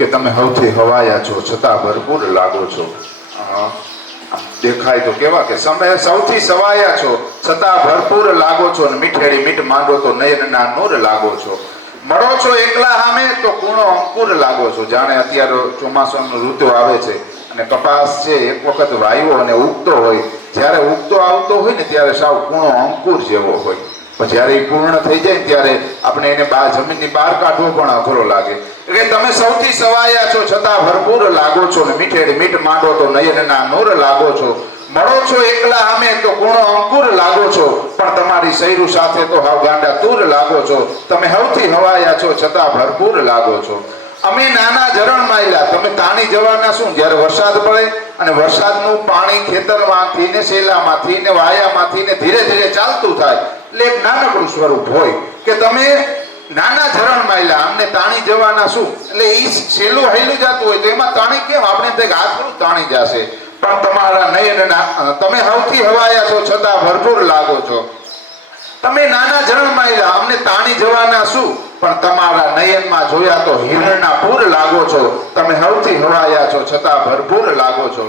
કે તમે સૌથી હવાયા છો છતાં ભરપૂર લાગો છો. દેખાય તો કેવા કે તમે સૌથી સવાયા છો છતાં ભરપૂર લાગો છો, અને મીઠેડી મીઠ માંડો તો નયનના નૂર લાગો છો. મળો છો એકલા સામે તો કૂણો અંકુર લાગો છો. જાણે અત્યારે ચોમાસાનું ઋતુ આવે છે અને કપાસ છે એક વખત વાવ્યો અને ઉગતો હોય, જ્યારે ઉગતો આવતો હોય ને ત્યારે સાવ કૂણો અંકુર જેવો હોય, પણ જ્યારે એ પૂર્ણ થઈ જાય ત્યારે આપણે એને જમીનની બહાર કાઢવો પણ અઘરો લાગે. એટલે તમે સૌથી સવાયા છો છતાં ભરપૂર લાગો છો, ને મીઠેડી મીઠ માંડો તો નયનના નૂર લાગો છો. મળો છો એકલા સામે તો કૂણો અંકુર લાગો છો, પણ તમારી સૈરું સાથે તો હાવ ગાંડા તૂર લાગો છો. તમે સૌથી હવાયા છો છતાં ભરપૂર લાગો છો. અમે નાના ઝરણ માયલા, તમે તાણી જવાના શું? જ્યારે વરસાદ પડે અને વરસાદનું પાણી ખેતરમાંથી ને શેલામાંથી ને વાયામાંથી ને ધીરે ધીરે ચાલતું થાય, એટલે એક નાનકડું સ્વરૂપ હોય કે તમે નાના ઝરણ માયલા, અમને તાણી જવાના શું? એટલે એ શેલું હેલું જતું હોય તો એમાં તાણી કેમ? આપણે તો હાથ થોડું તાણી જશે, પણ તમારા નયનના તમે સૌથી હવાયા છો છતાં ભરપૂર લાગો છો. તમે નાના ઝરણ માયલા, અમને તાણી જવાના શું? પણ તમારા નયનમાં જોયા તો હિરણના પૂર લાગો છો. તમે સૌથી હવાયા છો છતાં ભરપૂર લાગો છો.